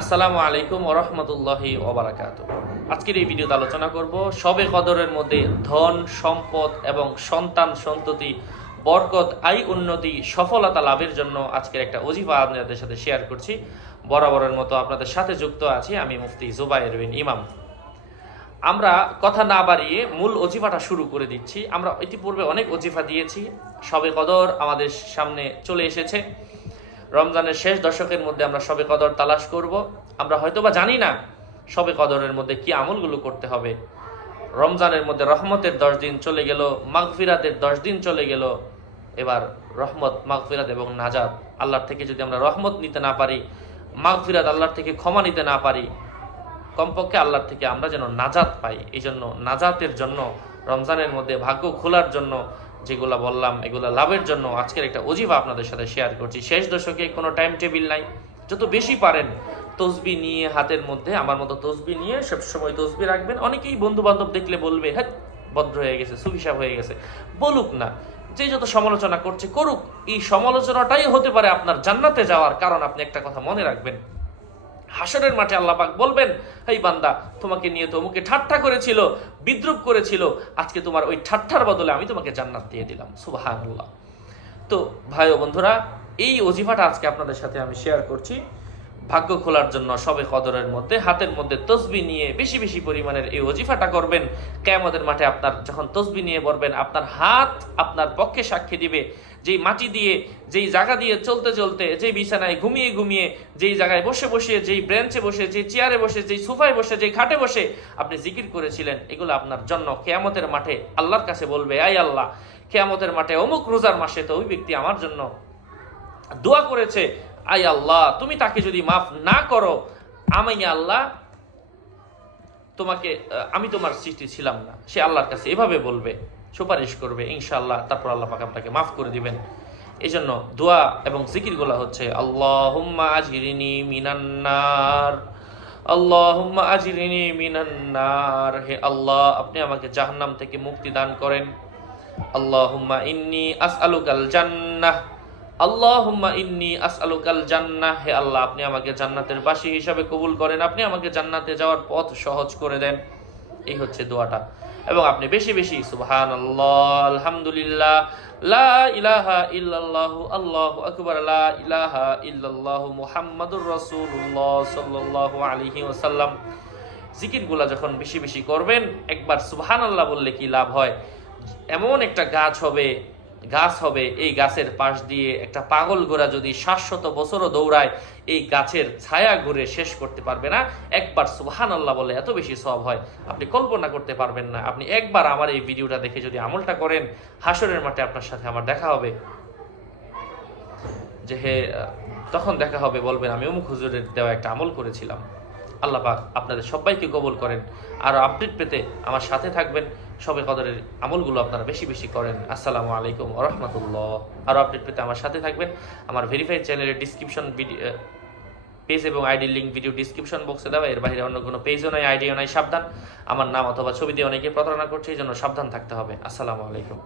আসসালামু আলাইকুম ওরহমতুল্লাহি ওবরাকাত আজকের এই ভিডিওতে আলোচনা করব সবে কদরের মধ্যে ধন, সম্পদ এবং সন্তান সন্ততি, বরকত আই উন্নতি, সফলতা লাভের জন্য আজকের একটা অজিফা আপনাদের সাথে শেয়ার করছি। বরাবরের মতো আপনাদের সাথে যুক্ত আছি আমি মুফতি জুবাইর ইমাম। আমরা কথা না বাড়িয়ে মূল অজিফাটা শুরু করে দিচ্ছি। আমরা ইতিপূর্বে অনেক অজিফা দিয়েছি। সবে কদর আমাদের সামনে চলে এসেছে। রমজানের শেষ দশকের মধ্যে আমরা সবে কদর তালাশ করব। আমরা হয়তো বা জানি না সবে কদরের মধ্যে কি আমলগুলো করতে হবে। রমজানের মধ্যে রহমতের দশ দিন চলে গেল, মাগফিরাতের দশ দিন চলে গেল। এবার রহমত, মাগফিরাত এবং নাজাদ আল্লাহর থেকে যদি আমরা রহমত নিতে না পারি, মাগফিরাত আল্লাহর থেকে ক্ষমা নিতে না পারি, কমপক্ষে আল্লাহর থেকে আমরা যেন নাজাত পাই। এই জন্য নাজাতের জন্য, রমজানের মধ্যে ভাগ্য খোলার জন্য যেগুলা বললাম, এগুলা লাভের জন্য আজকের একটা অজিবা আপনাদের সাথে শেয়ার করছি। শেষ দশকে কোনো টাইম টেবিল নাই। যত বেশি পারেন, তসবি নিয়ে হাতের মধ্যে, আমার মতো তসবি নিয়ে সবসময় তসবি রাখবেন। অনেকেই বন্ধু বান্ধব দেখলে বলবে হ্যাঁ ভদ্র হয়ে গেছে সুবিশাব হয়ে গেছে। বলুক না। যে যত সমালোচনা করছে করুক। এই সমালোচনাটাই হতে পারে আপনার জান্নাতে যাওয়ার কারণ আপনি একটা কথা মনে রাখবেন। হাসরের মাঠে আল্লাহ পাক বলবেন এই বান্দা, তোমাকে নিয়ে তো অমুকে ঠাট্টা করেছিল, বিদ্রুপ করেছিল, আজকে তোমার ওই ঠাট্টার বদলে আমি তোমাকে জান্নাত দিয়ে দিলাম। সুবাহান তো ভাই বন্ধুরা, এই অজিফাটা আজকে আপনাদের সাথে আমি শেয়ার করছি। ভাগ্য খোলার জন্য সবে কদরের মধ্যে, হাতের মধ্যে তসবি নিয়ে বেশি বেশি পরিমাণের এই অজিফাটা করবেন। কেয়ামতের মাঠে আপনার যখন তসবি নিয়ে বলবেন, আপনার হাত আপনার পক্ষে সাক্ষী দিবে। যেই মাটি দিয়ে, যেই জায়গা দিয়ে চলতে চলতে, যেই বিছানায় ঘুমিয়ে ঘুমিয়ে, যেই জায়গায় বসে বসে, যেই ব্রেঞ্চে বসে, যেই চেয়ারে বসে, যেই সোফায় বসে, যেই খাটে বসে আপনি জিকির করেছিলেন, এগুলো আপনার জন্য কেয়ামতের মাঠে আল্লাহর কাছে বলবে আই আল্লাহ, কেয়ামতের মাঠে অমুক রোজার মাসে তো ওই ব্যক্তি আমার জন্য দোয়া করেছে আই আল্লাহ, তুমি তাকে যদি মাফ না করো, আমি আল্লাহ, তোমাকে আমি তোমার সৃষ্টি ছিলাম না। সে আল্লাহর কাছে এভাবে বলবে, সুপারিশ করবে, ইনশাআল্লাহ, তারপর আল্লাহ পাক আপনাকে মাফ করে দিবেন। এই জন্য দোয়া এবং জিকিরগুলো হচ্ছে, আল্লাহুম্মা আজিরিনি মিনান্নার আল্লাহুম্মা আজিরিনি মিনান্নার হে আল্লাহ, আপনি আমাকে জাহান্নাম থেকে মুক্তি দান করেন। আল্লাহুম্মা ইন্নি আসআলুকাল জান্নাহ। হে আল্লাহ, আপনি আমাকে জান্নাতের বাসী হিসাবে কবুল করেন, আপনি আমাকে জান্নাতে যাওয়ার পথ সহজ করে দেন। এই হচ্ছে দোয়াটা। এবং আপনি বেশি বেশি সুবহান আল্লাহ আলহামদুলিল্লাহ, লা ইলাহা ইল্লাল্লাহু, আল্লাহু ইলাহা যখন বেশি বেশি করবেন, একবার সুবহানাল্লাহ বললে কি লাভ হয়? এমন একটা গাছ হবে গাছ হবে, এই গাছের পাশ দিয়ে একটা পাগল ঘোড়া যদি শাশ্বত বছরও দৌড়ায়, এই গাছের ছায়া ঘুরে শেষ করতে পারবে না। একবার সুবহান আল্লাহ বলে এত বেশি সব হয়। আপনি কল্পনা করতে পারবেন না। আপনি একবার আমার এই ভিডিওটা দেখে যদি আমলটা করেন হাসরের মাঠে আপনার সাথে আমার দেখা হবে। যে হে, তখন দেখা হবে, বলবেন, আমি অমুক হুজুরের দেওয়া একটা আমল করেছিলাম। আল্লাহ পাক আপনাদের সবাইকে কবুল করেন আর আপডেট পেতে আমার সাথে থাকবেন। সবে কদরের আমলগুলো আপনারা বেশি বেশি করেন। আসসালামু আলাইকুম রহমতুল্লাহ। আরও আপডেট পেতে আমার সাথে থাকবেন। আমার ভেরিফাইড চ্যানেলের ডিসক্রিপশন পেজ এবং আইডি লিঙ্ক ভিডিও ডিসক্রিপশন বক্সে দেওয়া। এর বাইরে অন্য কোনো পেজও নাই আইডিও নাই, সাবধান। আমার নাম অথবা ছবি দিয়ে অনেকে প্রতারণা করছে, এই জন্য সাবধান থাকতে হবে। আসসালামু আলাইকুম।